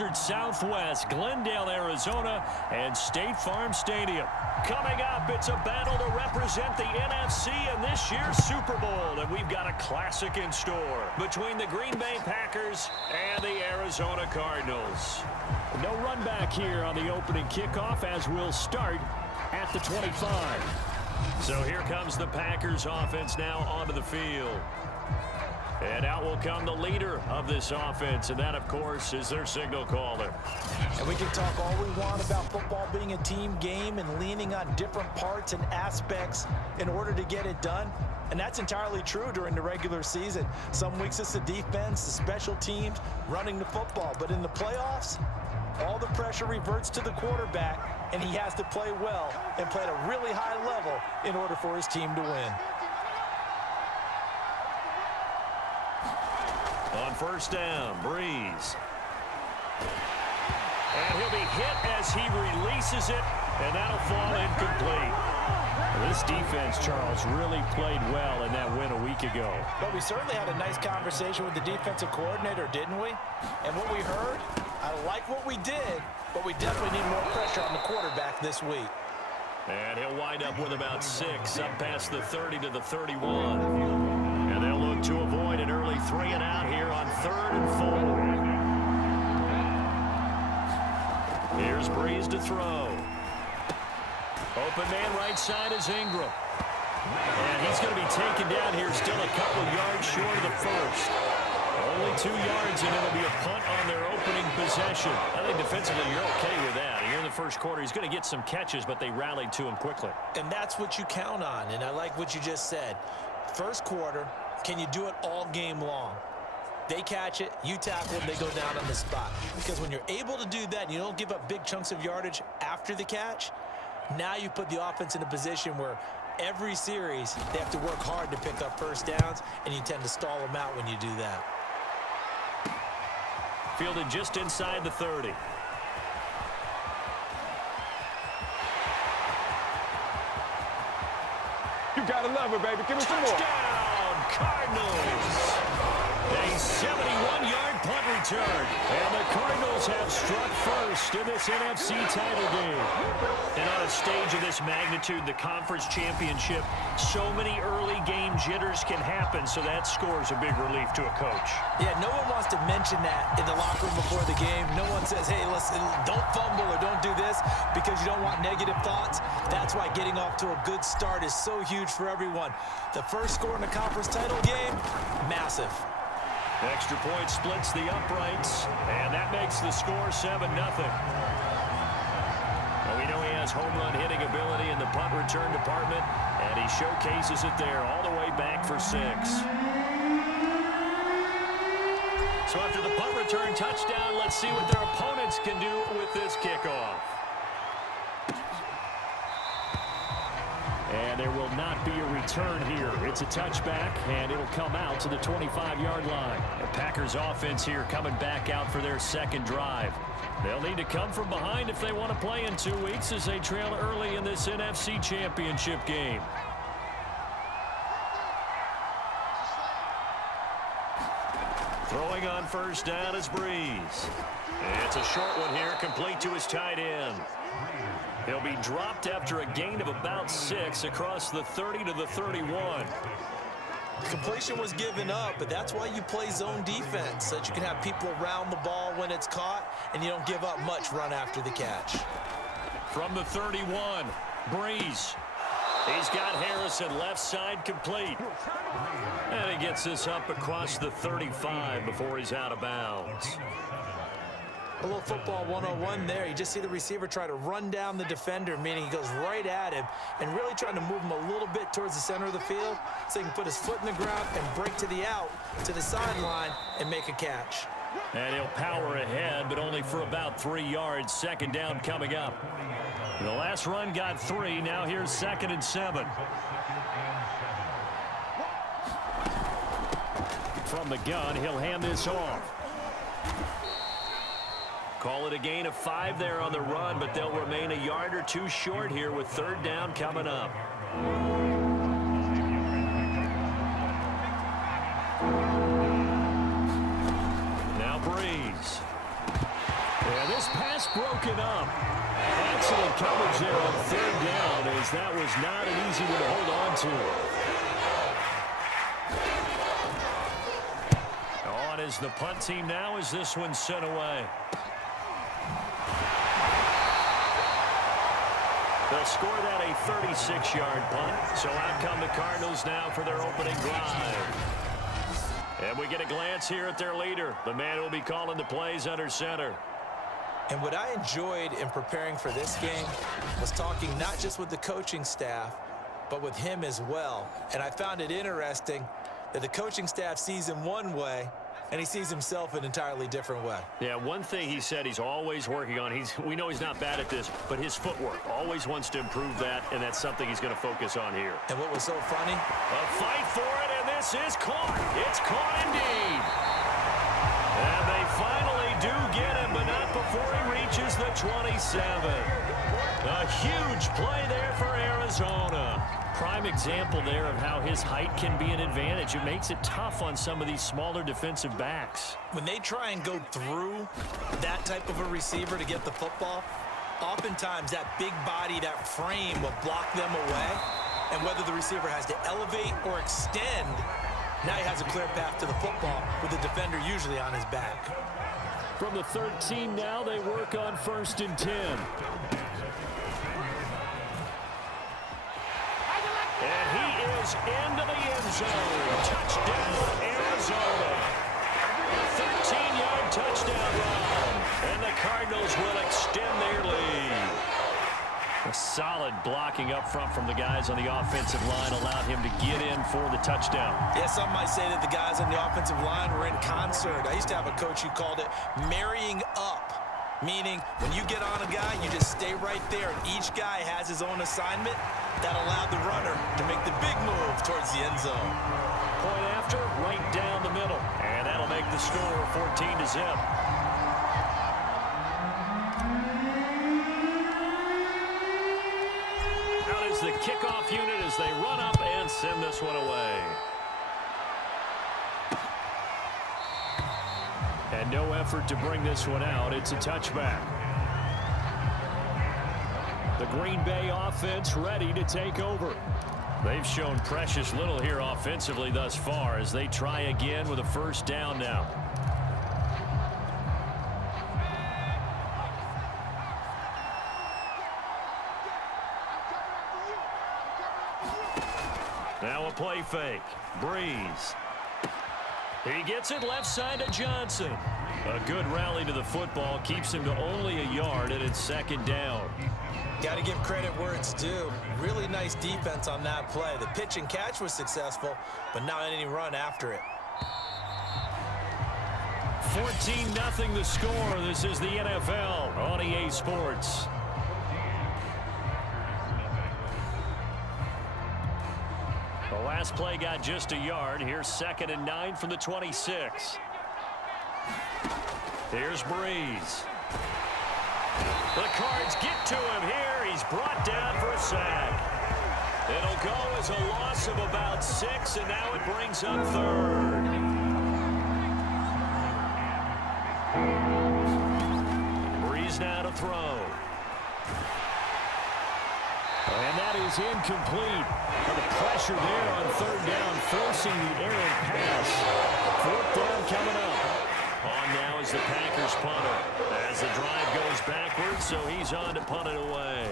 desert Southwest, Glendale, Arizona, and State Farm Stadium. Coming up, it's a battle to represent the NFC in this year's Super Bowl, and we've got a classic in store between the Green Bay Packers and the Arizona Cardinals. No run back here on the opening kickoff as we'll start at the 25. So here comes the Packers offense now onto the field. And out will come the leader of this offense, and that, of course, is their signal caller. And we can talk all we want about football being a team game and leaning on different parts and aspects in order to get it done. And that's entirely true during the regular season. Some weeks it's the defense, the special teams, running the football. But in the playoffs, all the pressure reverts to the quarterback, and he has to play well and play at a really high level in order for his team to win. On first down, Breeze. And he'll be hit as he releases it, and that'll fall incomplete. This defense, Charles, really played well in that win a week ago. But we certainly had a nice conversation with the defensive coordinator, didn't we? And what we heard, I like what we did, but we definitely need more pressure on the quarterback this week. And he'll wind up with about 6 up past the 30 to the 31. And they'll look to avoid an early 3 and out here on 3rd and 4. Here's Breeze to throw. Open man right side is Ingram. And he's going to be taken down here, still a couple yards short of the first. Only 2 yards, and it'll be a punt on their opening possession. I think defensively you're okay with that. Here in the first quarter, he's going to get some catches, but they rallied to him quickly. And that's what you count on, and I like what you just said. First quarter, can you do it all game long? They catch it, you tackle it, they go down on the spot. Because when you're able to do that and you don't give up big chunks of yardage after the catch, now you put the offense in a position where every series they have to work hard to pick up first downs, and you tend to stall them out when you do that. Fielded just inside the 30. You gotta love it, baby. Give me some more. Touchdown, Cardinals. A 71-yard punt return. And the Cardinals have struck first in this NFC title game. And on a stage of this magnitude, the conference championship, so many early game jitters can happen, so that scores a big relief to a coach. Yeah, no one wants to mention that in the locker room before the game. No one says, hey, listen, don't fumble or don't do this because you don't want negative thoughts. That's why getting off to a good start is so huge for everyone. The first score in the conference title game, massive. Extra point splits the uprights, and that makes the score 7-0. And we know he has home run hitting ability in the punt return department, and he showcases it there all the way back for 6. So after the punt return touchdown, let's see what their opponents can do with this kickoff. And there will not be a return here. It's a touchback, and it'll come out to the 25-yard line. The Packers offense here coming back out for their second drive. They'll need to come from behind if they want to play in 2 weeks as they trail early in this NFC championship game. Throwing on first down is Breeze. It's a short one here, complete to his tight end. He'll be dropped after a gain of about 6 across the 30 to the 31. Completion was given up, but that's why you play zone defense, so that you can have people around the ball when it's caught, and you don't give up much run after the catch. From the 31, Breeze. He's got Harrison left side complete. And he gets this up across the 35 before he's out of bounds. A little football 101 there. You just see the receiver try to run down the defender, meaning he goes right at him and really trying to move him a little bit towards the center of the field so he can put his foot in the ground and break to the out, to the sideline, and make a catch. And he'll power ahead, but only for about 3 yards. Second down coming up. The last run got 3. Now here's 2nd and 7. From the gun, he'll hand this off. Call it a gain of 5 there on the run, but they'll remain a yard or 2 short here with 3rd down coming up. Now Breeze. And this pass broken up. Excellent coverage there on third down, as that was not an easy one to hold on to. On is the punt team now as this one's sent away. They'll score that a 36-yard punt. So out come the Cardinals now for their opening drive. And we get a glance here at their leader, the man who will be calling the plays under center. And what I enjoyed in preparing for this game was talking not just with the coaching staff, but with him as well. And I found it interesting that the coaching staff sees him one way, and he sees himself an entirely different way. Yeah, one thing he said he's always working on, we know he's not bad at this, but his footwork, always wants to improve that, and that's something he's going to focus on here. And what was so funny? A fight for it, and this is caught. It's caught indeed. And they finally do get him, but not before he reaches the 27. A huge play there for Arizona. Prime example there of how his height can be an advantage. It makes it tough on some of these smaller defensive backs. When they try and go through that type of a receiver to get the football, oftentimes that big body, that frame will block them away. And whether the receiver has to elevate or extend, now he has a clear path to the football with the defender usually on his back. From the 13 now, they work on 1st and 10. And he is into the end zone. Touchdown, Arizona. 13-yard touchdown run. And the Cardinals will extend their lead. A solid blocking up front from the guys on the offensive line allowed him to get in for the touchdown. Yeah, some might say that the guys on the offensive line were in concert. I used to have a coach who called it marrying up, meaning when you get on a guy, you just stay right there, and each guy has his own assignment. That allowed the runner to make the big move towards the end zone. Point after, right down the middle. And that'll make the score 14-0. Out is the kickoff unit as they run up and send this one away. And no effort to bring this one out. It's a touchback. The Green Bay offense ready to take over. They've shown precious little here offensively thus far as they try again with a first down now. Now a play fake. Breeze. He gets it left side to Johnson. A good rally to the football keeps him to only a yard, and it's 2nd down. Got to give credit where it's due. Really nice defense on that play. The pitch and catch was successful, but not any run after it. 14-0 the score. This is the NFL on EA Sports. The last play got just a yard. Here's 2nd and 9 from the 26. Here's Breeze. The Cards get to him here. He's brought down for a sack. It'll go as a loss of about 6, and now it brings up 3rd. Breeze now to throw. And that is incomplete. The pressure there on 3rd down, forcing the errant pass. 4th down coming up. On now is the Packers punter. As the drive goes backwards, so he's on to punt it away.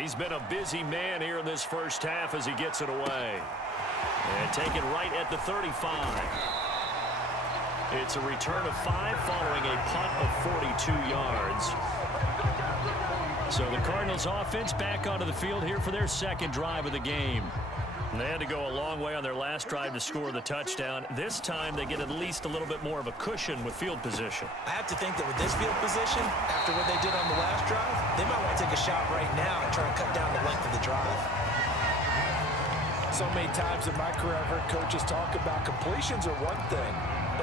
He's been a busy man here in this first half as he gets it away. And taken right at the 35. It's a return of 5 following a punt of 42 yards. So the Cardinals offense back onto the field here for their 2nd drive of the game. And they had to go a long way on their last drive to score the touchdown. This time they get at least a little bit more of a cushion with field position. I have to think that with this field position, after what they did on the last drive, they might want to take a shot right now and try and cut down the length of the drive. So many times in my career, I've heard coaches talk about completions are one thing.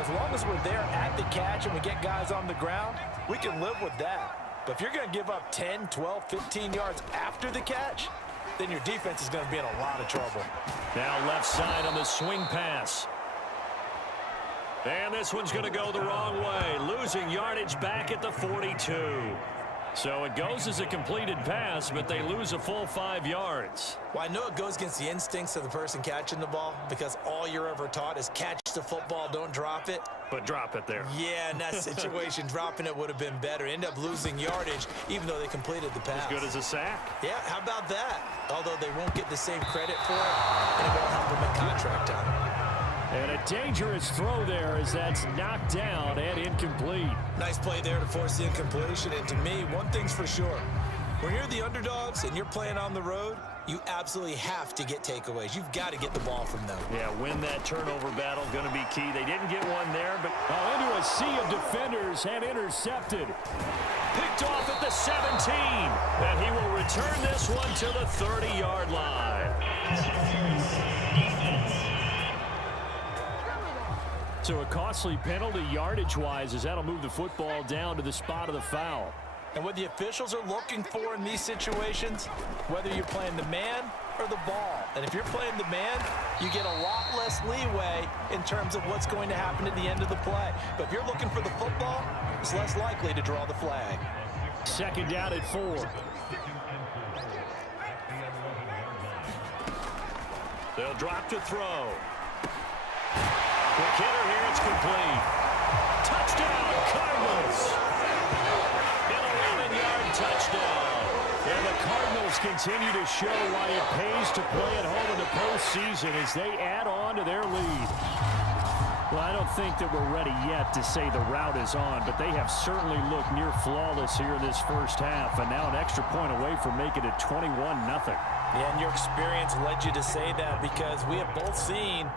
As long as we're there at the catch and we get guys on the ground, we can live with that. But if you're going to give up 10, 12, 15 yards after the catch, then your defense is going to be in a lot of trouble. Now left side on the swing pass. And this one's going to go the wrong way, losing yardage back at the 42. So it goes as a completed pass, but they lose a full 5 yards. Well, I know it goes against the instincts of the person catching the ball because all you're ever taught is catch the football, don't drop it. But drop it there. Yeah, in that situation, dropping it would have been better. End up losing yardage, even though they completed the pass. As good as a sack. Yeah, how about that? Although they won't get the same credit for it, and it won't help them at contract time. And a dangerous throw there as that's knocked down and incomplete. Nice play there to force the incompletion. And to me, one thing's for sure. When you're the underdogs and you're playing on the road, you absolutely have to get takeaways. You've got to get the ball from them. Yeah, win that turnover battle, going to be key. They didn't get one there, but into a sea of defenders and intercepted. Picked off at the 17. And he will return this one to the 30-yard line. So a costly penalty yardage-wise as that'll move the football down to the spot of the foul. And what the officials are looking for in these situations, whether you're playing the man or the ball. And if you're playing the man, you get a lot less leeway in terms of what's going to happen at the end of the play. But if you're looking for the football, it's less likely to draw the flag. Second down at 4. They'll drop to throw. Quick hitter here, it's complete. Touchdown, Cardinals. An 11-yard touchdown. And the Cardinals continue to show why it pays to play at home in the postseason as they add on to their lead. Well, I don't think that we're ready yet to say the route is on, but they have certainly looked near flawless here this first half, and now an extra point away from making it 21-0. Yeah, and your experience led you to say that because we have both seen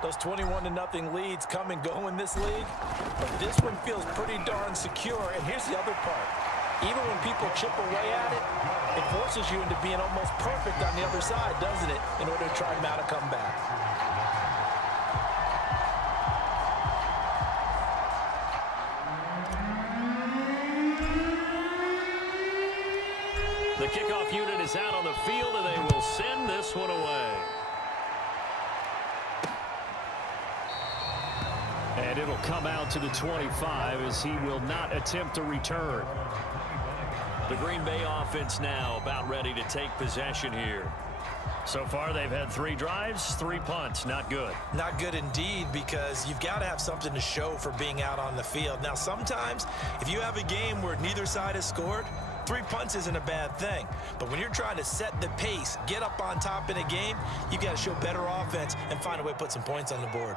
those 21-0 leads come and go in this league. But this one feels pretty darn secure. And here's the other part. Even when people chip away at it, it forces you into being almost perfect on the other side, doesn't it, in order to try and mount a comeback. The kickoff unit is out on the field, and they will send this one away. And it'll come out to the 25 as he will not attempt to return. The Green Bay offense now about ready to take possession here. So far, they've had 3 drives, 3 punts. Not good. Not good indeed, because you've got to have something to show for being out on the field. Now, sometimes, if you have a game where neither side has scored, 3 punts isn't a bad thing. But when you're trying to set the pace, get up on top in a game, you've got to show better offense and find a way to put some points on the board.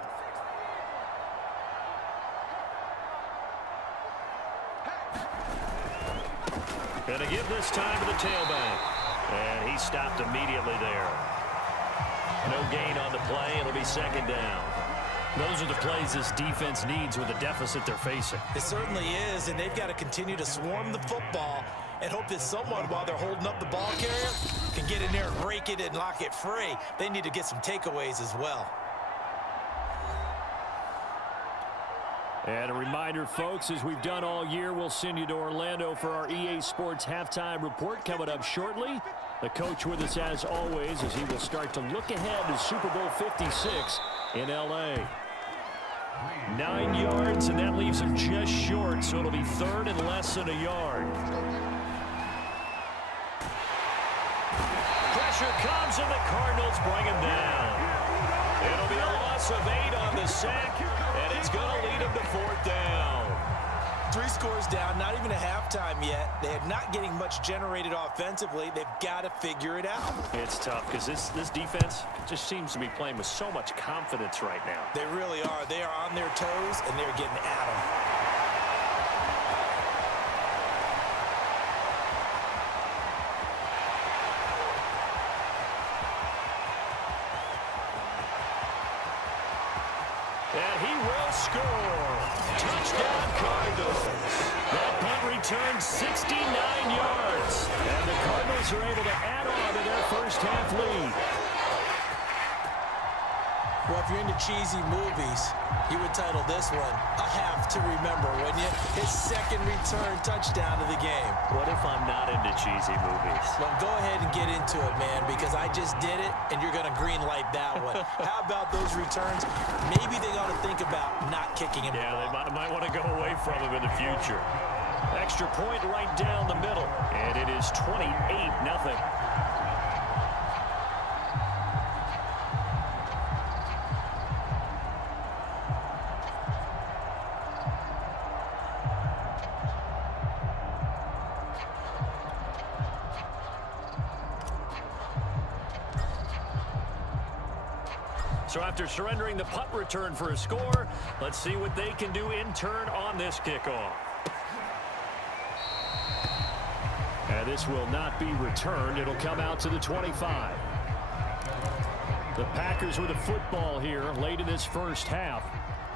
Gonna give this time to the tailback. And he stopped immediately there. No gain on the play. It'll be second down. Those are the plays this defense needs with the deficit they're facing. It certainly is, and they've got to continue to swarm the football and hope that someone, while they're holding up the ball carrier, can get in there and break it and lock it free. They need to get some takeaways as well. And a reminder, folks, as we've done all year, we'll send you to Orlando for our EA Sports halftime report coming up shortly. The coach with us as always as he will start to look ahead to Super Bowl 56 in L.A. 9 yards, and that leaves him just short, so it'll be 3rd and less than a yard. Pressure comes, and the Cardinals bring him down. It'll be a loss of 8 on the sack, and it's going to lead him to 4th down. 3 scores down, not even a halftime yet. They're not getting much generated offensively. They've got to figure it out. It's tough because this defense just seems to be playing with so much confidence right now. They really are. They are on their toes, and they're getting at them. And he will score. Touchdown, Cardinals. That punt returns 69 yards. And the Cardinals are able to add on to their first half lead. Well, if you're into cheesy movies, you would title this one A Have to Remember, wouldn't you? His second return touchdown to the game. What if I'm not into cheesy movies? Well, go ahead and get into it, man, because I just did it, and you're going to green light that one. How about those returns? Maybe they ought to think about not kicking him. Yeah, they might want to go away from him in the future. Extra point right down the middle, and it is 28-0. So after surrendering the punt return for a score, let's see what they can do in turn on this kickoff. And this will not be returned. It'll come out to the 25. The Packers with the football here late in this first half.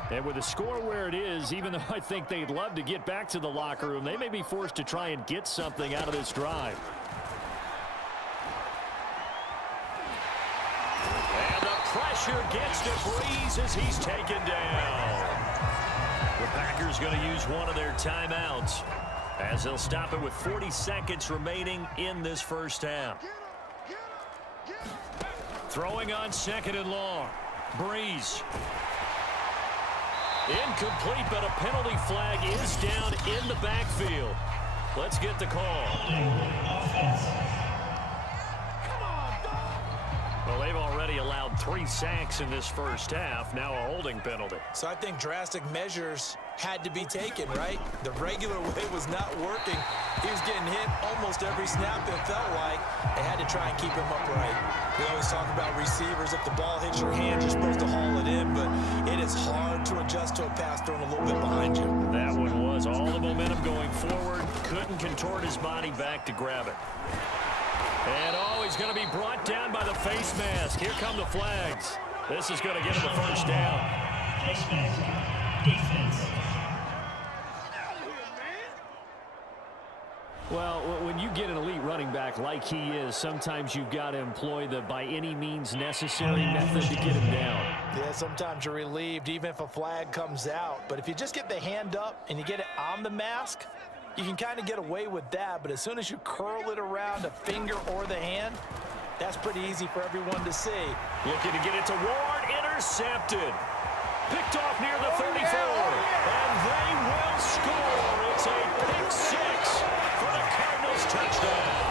And with the score where it is, even though I think they'd love to get back to the locker room, they may be forced to try and get something out of this drive. Pressure gets to Breeze as he's taken down. The Packers going to use one of their timeouts as they'll stop it with 40 seconds remaining in this first half. Throwing on 2nd and long. Breeze. Incomplete, but a penalty flag is down in the backfield. Let's get the call. Well, they've already allowed 3 sacks in this first half. Now a holding penalty. So I think drastic measures had to be taken, right? The regular way was not working. He was getting hit almost every snap, it felt like. They had to try and keep him upright. We always talk about receivers. If the ball hits your hand, you're supposed to haul it in, but it is hard to adjust to a pass thrown a little bit behind you. That one was all the momentum going forward. Couldn't contort his body back to grab it. And he's going to be brought down by the face mask. Here come the flags. This is going to get him a first down. Face mask, defense. Well, when you get an elite running back like he is, sometimes you've got to employ the by any means necessary method to get him down. Yeah, sometimes you're relieved even if a flag comes out. But if you just get the hand up and you get it on the mask, you can kind of get away with that. But as soon as you curl it around a finger or the hand, that's pretty easy for everyone to see. Looking to get it to Ward. Intercepted. Picked off near the 34. And they will score. It's a pick six for the Cardinals touchdown.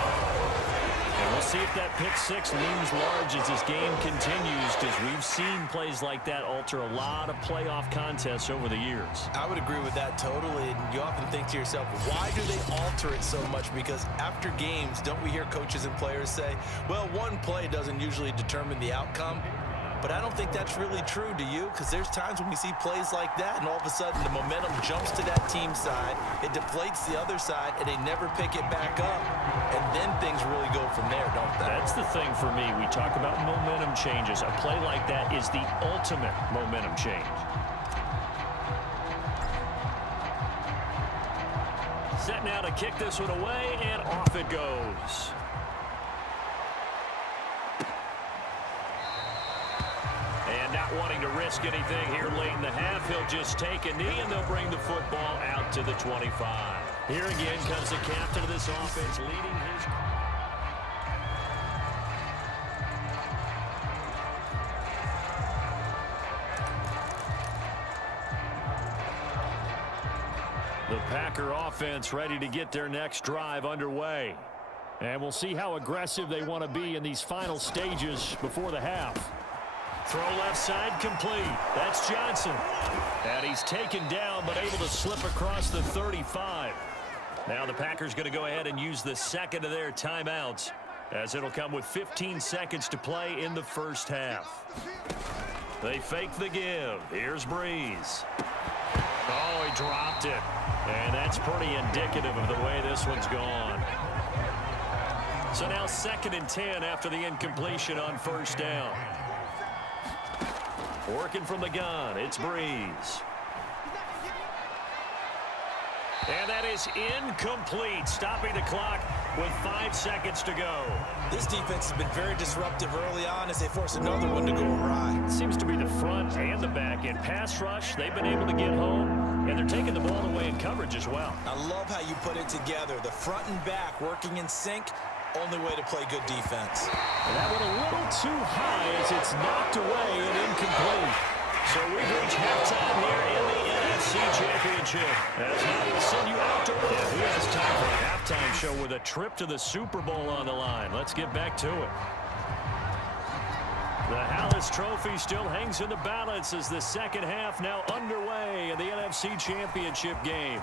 And we'll see if that pick six looms large as this game continues, because we've seen plays like that alter a lot of playoff contests over the years. I would agree with that totally. And you often think to yourself, why do they alter it so much? Because after games, don't we hear coaches and players say, well, one play doesn't usually determine the outcome? But I don't think that's really true, do you? Because there's times when we see plays like that, and all of a sudden the momentum jumps to that team side, it deflates the other side, and they never pick it back up. And then things really go from there, don't they? That's the thing for me. We talk about momentum changes. A play like that is the ultimate momentum change. Set now to kick this one away, and off it goes. And not wanting to risk anything here late in the half, he'll just take a knee, and they'll bring the football out to the 25. Here again comes the captain of this offense, leading his... The Packer offense ready to get their next drive underway. And we'll see how aggressive they want to be in these final stages before the half. Throw left side complete. That's Johnson. And he's taken down but able to slip across the 35. Now the Packers going to go ahead and use the second of their timeouts, as it'll come with 15 seconds to play in the first half. They fake the give. Here's Breeze. Oh, he dropped it. And that's pretty indicative of the way this one's gone. So now 2nd and 10 after the incompletion on first down. Working from the gun, it's Breeze. And that is incomplete, stopping the clock with 5 seconds to go. This defense has been very disruptive early on as they force another one to go awry. Seems to be the front and the back. In pass rush, they've been able to get home, and they're taking the ball away in coverage as well. I love how you put it together. The front and back working in sync, only way to play good defense. And that went a little too high as it's knocked away and incomplete. So we've reached halftime here in the NFC Championship. As now we'll send you out to work. Who has time for a halftime show with a trip to the Super Bowl on the line? Let's get back to it. The Hallis Trophy still hangs in the balance as the second half now underway in the NFC Championship game.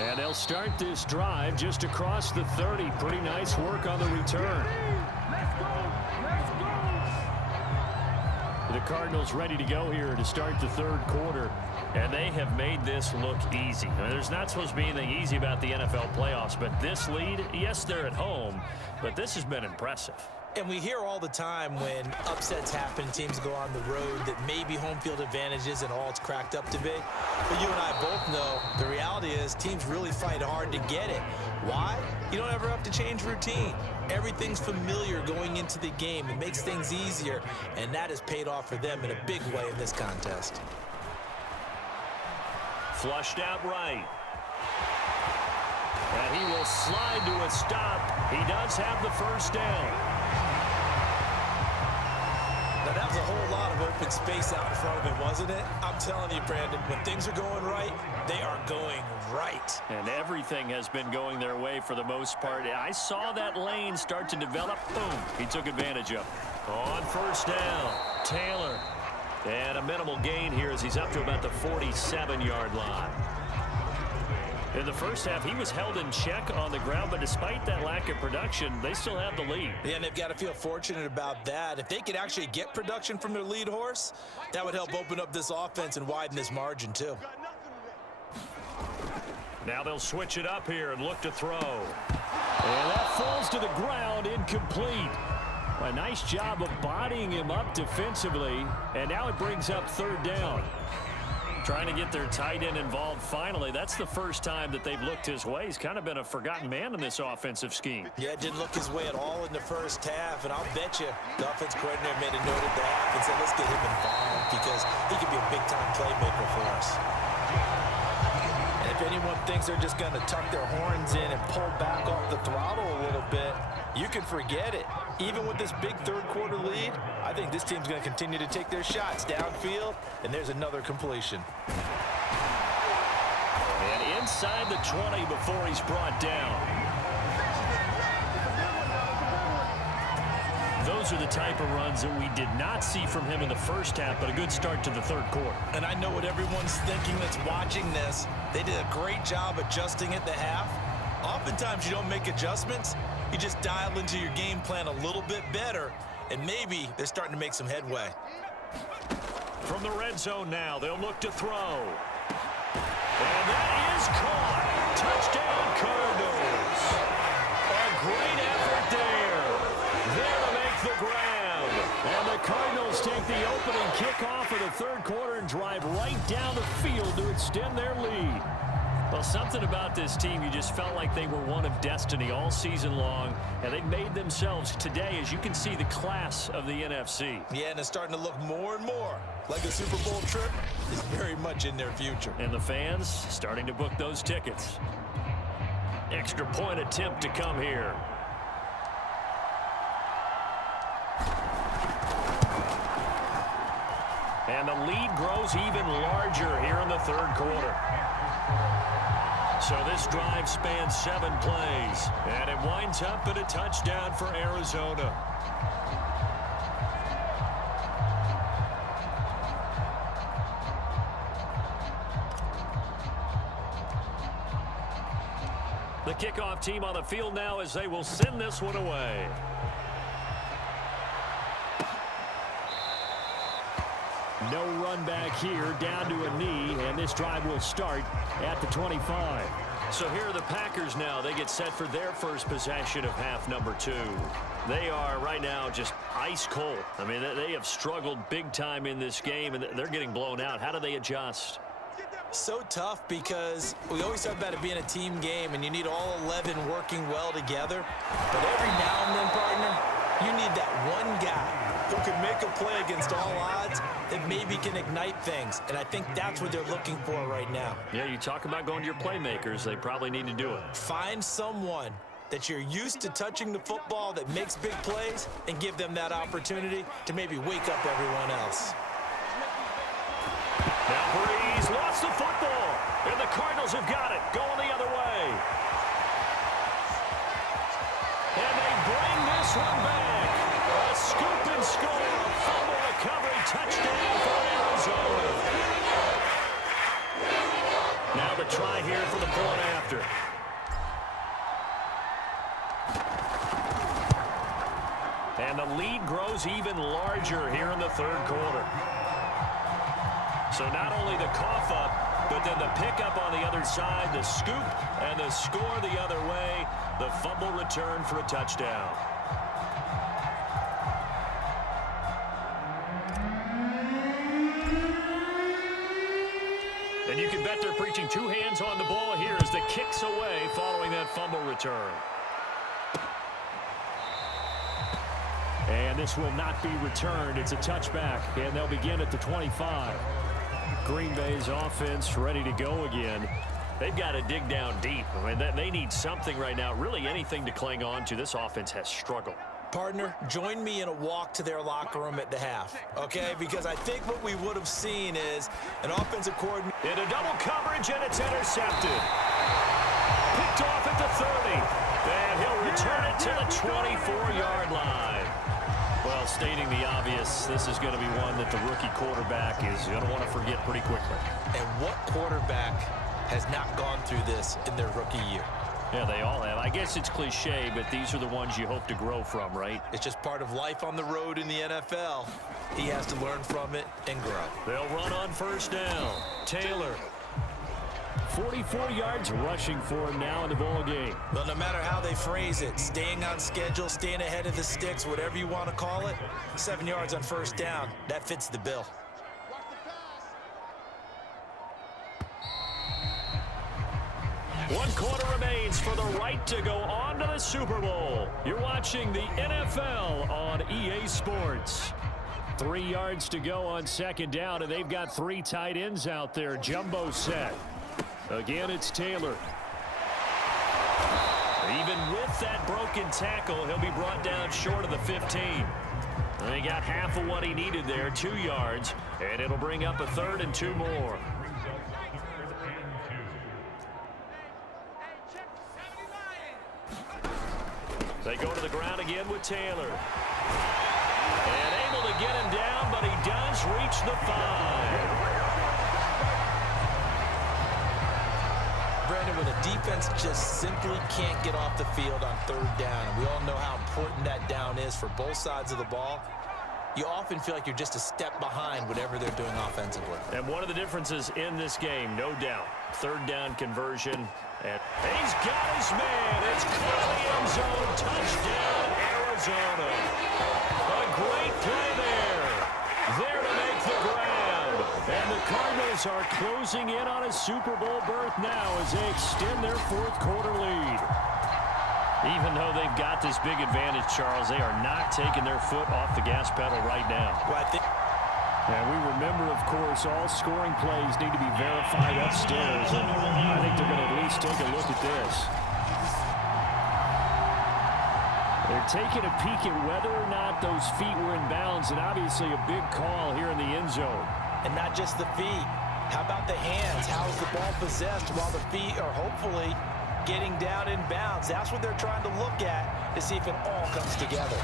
And they'll start this drive just across the 30. Pretty nice work on the return. The Cardinals ready to go here to start the third quarter. And they have made this look easy. I mean, there's not supposed to be anything easy about the NFL playoffs, but this lead, yes, they're at home, but this has been impressive. And we hear all the time when upsets happen, teams go on the road, that maybe home field advantage isn't all it's cracked up to be. But you and I both know the reality is teams really fight hard to get it. Why? You don't ever have to change routine. Everything's familiar going into the game. It makes things easier, and that has paid off for them in a big way in this contest. Flushed out right. And he will slide to a stop. He does have the first down. Now, that was a whole lot of open space out in front of him, wasn't it? I'm telling you, Brandon, when things are going right, they are going right. And everything has been going their way for the most part. I saw that lane start to develop. Boom. He took advantage of it. On first down, Taylor. And a minimal gain here as he's up to about the 47-yard line. In the first half, he was held in check on the ground, but despite that lack of production, they still have the lead. Yeah, and they've got to feel fortunate about that. If they could actually get production from their lead horse, that would help open up this offense and widen this margin, too. Now they'll switch it up here and look to throw. And that falls to the ground, incomplete. A nice job of bodying him up defensively, and now it brings up third down. Trying to get their tight end involved finally. That's the first time that they've looked his way. He's kind of been a forgotten man in this offensive scheme. Yeah, it didn't look his way at all in the first half, and I'll bet you the offense coordinator made a note at the half and said, let's get him involved because he could be a big-time playmaker for us. And if anyone thinks they're just going to tuck their horns in and pull back off the throttle a little bit, you can forget it. Even with this big third-quarter lead, I think this team's going to continue to take their shots downfield, and there's another completion. And inside the 20 before he's brought down. Those are the type of runs that we did not see from him in the first half, but a good start to the third quarter. And I know what everyone's thinking that's watching this. They did a great job adjusting at the half. Oftentimes you don't make adjustments. You just dial into your game plan a little bit better, and maybe they're starting to make some headway. From the red zone now, they'll look to throw. And that is caught. Touchdown, Cardinals. A great effort there. There to make the grab. And the Cardinals take the opening kickoff of the third quarter and drive right down the field to extend their lead. Well, something about this team, you just felt like they were one of destiny all season long, and they made themselves today, as you can see, the class of the NFC. Yeah, and it's starting to look more and more like a Super Bowl trip is very much in their future. And the fans starting to book those tickets. Extra point attempt to come here. And the lead grows even larger here in the third quarter. So this drive spans 7 plays, and it winds up in a touchdown for Arizona. The kickoff team on the field now as they will send this one away. No run back here, down to a knee, and this drive will start at the 25. So here are the Packers now. They get set for their first possession of half number 2. They are right now just ice cold. I mean, they have struggled big time in this game, and they're getting blown out. How do they adjust? So tough because we always talk about it being a team game and you need all 11 working well together. But every now and then, partner, you need that one guy who can make a play against all odds that maybe can ignite things. And I think that's what they're looking for right now. Yeah, you talk about going to your playmakers. They probably need to do it. Find someone that you're used to touching the football that makes big plays and give them that opportunity to maybe wake up everyone else. Now Breeze lost the football, and the Cardinals have got it, going the other way. And they bring this one back. A scoop and score, a fumble recovery, touchdown for Arizona. Now the try here for the point after. And the lead grows even larger here in the third quarter. So not only the cough up, but then the pickup on the other side, the scoop, and the score the other way, the fumble return for a touchdown. And you can bet they're preaching two hands on the ball here as the kicks away following that fumble return. And this will not be returned. It's a touchback, and they'll begin at the 25. Green Bay's offense ready to go again. They've got to dig down deep. I mean, they need something right now, really anything to cling on to. This offense has struggled. Partner, join me in a walk to their locker room at the half, okay? Because I think what we would have seen is an offensive coordinator. Into double coverage, and it's intercepted. Picked off at the 30. And he'll return it to the 24-yard line. Well, stating the obvious, this is going to be one that the rookie quarterback is going to want to forget pretty quickly. And what quarterback has not gone through this in their rookie year? Yeah, they all have. I guess it's cliche, but these are the ones you hope to grow from, right? It's just part of life on the road in the NFL. He has to learn from it and grow. They'll run on first down. Taylor. 44 yards rushing for him now in the ball game. Well, no matter how they phrase it, staying on schedule, staying ahead of the sticks, whatever you want to call it, 7 yards on first down, that fits the bill. One quarter remains for the right to go on to the Super Bowl. You're watching the NFL on EA Sports. 3 yards to go on second down, and they've got three tight ends out there. Jumbo set. Again, it's Taylor. Even with that broken tackle, he'll be brought down short of the 15. And he got half of what he needed there, 2 yards, and it'll bring up a 3rd and 2 more. They go to the ground again with Taylor. And able to get him down, but he does reach the 5. Brandon, when a defense just simply can't get off the field on third down, and we all know how important that down is for both sides of the ball, you often feel like you're just a step behind whatever they're doing offensively. And one of the differences in this game, no doubt, third down conversion. And he's got his man. It's caught in the end zone. Touchdown, Arizona. A great play there. There to make the grab. And the Cardinals are closing in on a Super Bowl berth now as they extend their fourth quarter lead. Even though they've got this big advantage, Charles, they are not taking their foot off the gas pedal right now. Well, and we remember, of course, all scoring plays need to be verified upstairs. And I think they're going to at least take a look at this. They're taking a peek at whether or not those feet were in bounds, and obviously a big call here in the end zone. And not just the feet. How about the hands? How is the ball possessed while the feet are hopefully getting down in bounds? That's what they're trying to look at to see if it all comes together.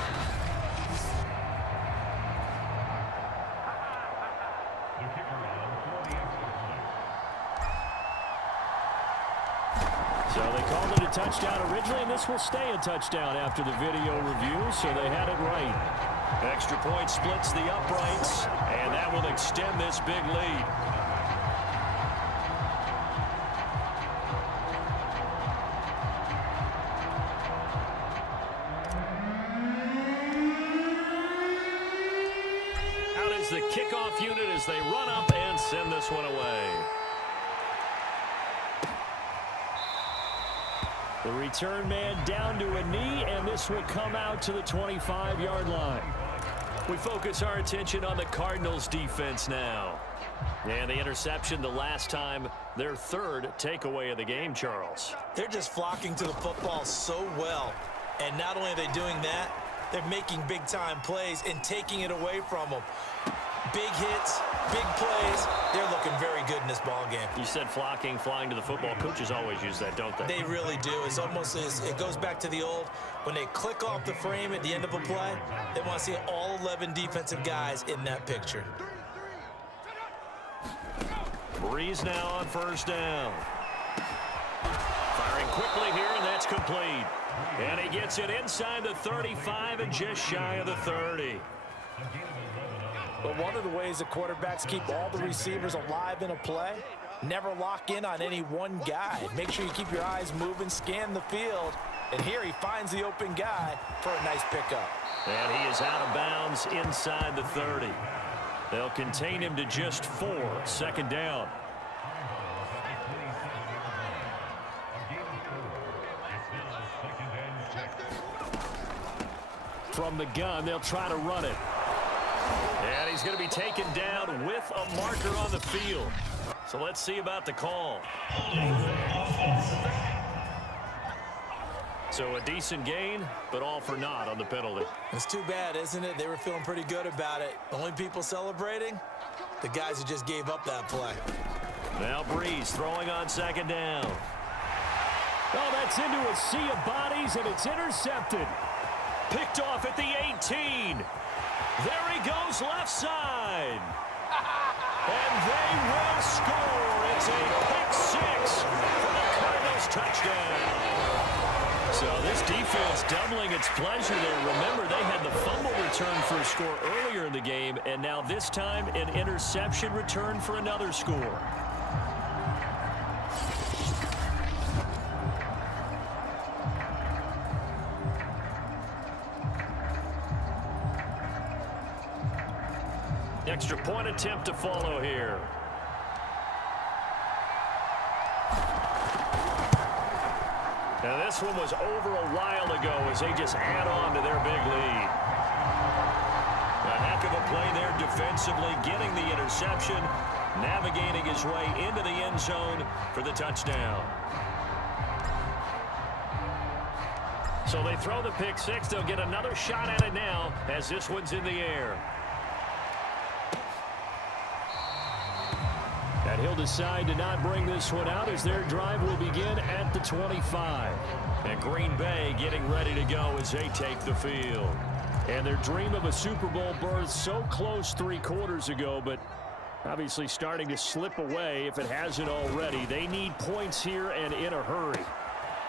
So they called it a touchdown originally, and this will stay a touchdown after the video review, so they had it right. Extra point splits the uprights, and that will extend this big lead. Out is the kickoff unit as they run up and send this one away. The return man down to a knee, and this will come out to the 25-yard line. We focus our attention on the Cardinals defense now. And the interception the last time, their third takeaway of the game, Charles. They're just flocking to the football so well. And not only are they doing that, they're making big-time plays and taking it away from them. Big hits, big plays. They're looking very good in this ball game. You said flocking, flying to the football. Coaches always use that, don't they? They really do. It's almost it goes back to the old, when they click off the frame at the end of a play, they want to see all 11 defensive guys in that picture. Breeze now on first down. Firing quickly here, and that's complete. And he gets it inside the 35 and just shy of the 30. But one of the ways the quarterbacks keep all the receivers alive in a play, never lock in on any one guy. Make sure you keep your eyes moving, scan the field. And here he finds the open guy for a nice pickup. And he is out of bounds inside the 30. They'll contain him to just 4. Second down. From the gun, they'll try to run it. And he's going to be taken down with a marker on the field. So let's see about the call. So a decent gain, but all for naught on the penalty. It's too bad, isn't it? They were feeling pretty good about it. The only people celebrating, the guys who just gave up that play. Now Breeze throwing on second down. Oh, that's into a sea of bodies, and it's intercepted. Picked off at the 18. There he goes left side. And they will score. It's a pick 6 for the Cardinals touchdown. So this defense doubling its pleasure there. Remember, they had the fumble return for a score earlier in the game, and now this time an interception return for another score. Extra point attempt to follow here. Now this one was over a while ago as they just add on to their big lead. A heck of a play there defensively, getting the interception, navigating his way into the end zone for the touchdown. So they throw the pick 6. They'll get another shot at it now as this one's in the air. And he'll decide to not bring this one out as their drive will begin at the 25. And Green Bay getting ready to go as they take the field. And their dream of a Super Bowl berth so close 3 quarters ago, but obviously starting to slip away if it hasn't already. They need points here and in a hurry.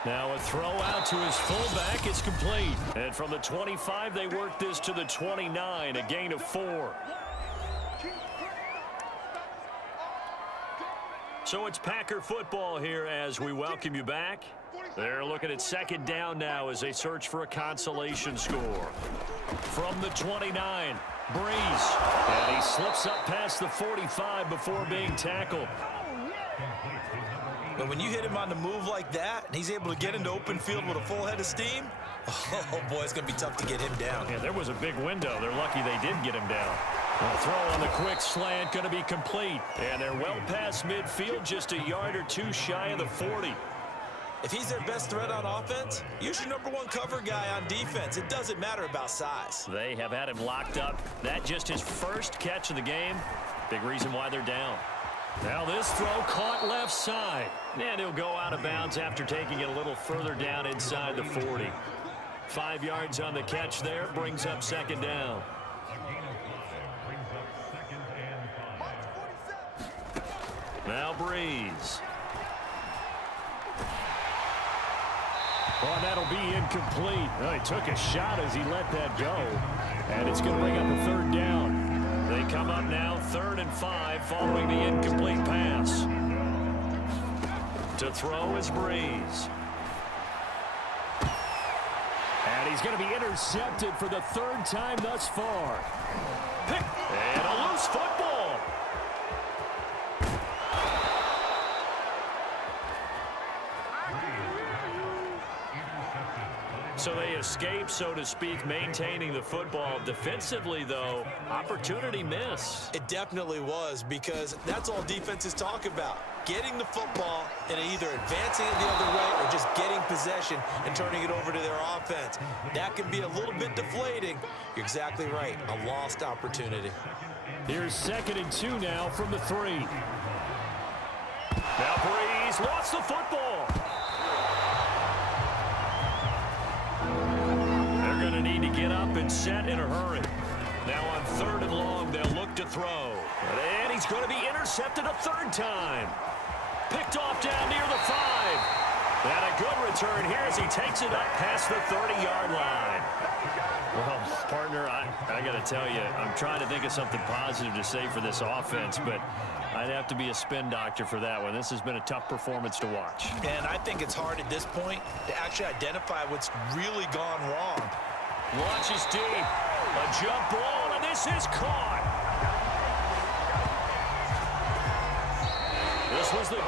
Now a throw out to his fullback. It's complete. And from the 25, they work this to the 29, a gain of 4. So it's Packer football here as we welcome you back. They're looking at second down now as they search for a consolation score. From the 29, Breeze. And he slips up past the 45 before being tackled. But when you hit him on the move like that, and he's able to get into open field with a full head of steam, oh boy, it's going to be tough to get him down. Yeah, there was a big window. They're lucky they did get him down. The throw on the quick slant going to be complete. And they're well past midfield, just a yard or 2 shy of the 40. If he's their best threat on offense, use your #1 cover guy on defense. It doesn't matter about size. They have had him locked up. That just his first catch of the game. Big reason why they're down. Now this throw caught left side. And he'll go out of bounds after taking it a little further down inside the 40. 5 yards on the catch there. Brings up second down. Now Breeze. Oh, that'll be incomplete. Well, he took a shot as he let that go. And it's going to bring up a third down. They come up now 3rd and 5 following the incomplete pass. To throw is Breeze. And he's going to be intercepted for the 3rd time thus far. Pick and a loose football. So they escape, so to speak, maintaining the football. Defensively, though, opportunity miss. It definitely was, because that's all defenses talk about. Getting the football and either advancing it the other way or just getting possession and turning it over to their offense. That can be a little bit deflating. You're exactly right. A lost opportunity. Here's 2nd and 2 now from the 3. Now Breeze lost the football. They're going to need to get up and set in a hurry. Now on 3rd and long, they'll look to throw. And he's going to be intercepted a 3rd time. Picked off down near the 5. And a good return here as he takes it up past the 30-yard line. Well, partner, I got to tell you, I'm trying to think of something positive to say for this offense, but I'd have to be a spin doctor for that one. This has been a tough performance to watch. And I think it's hard at this point to actually identify what's really gone wrong. Launches deep. A jump ball, and this is caught. This was the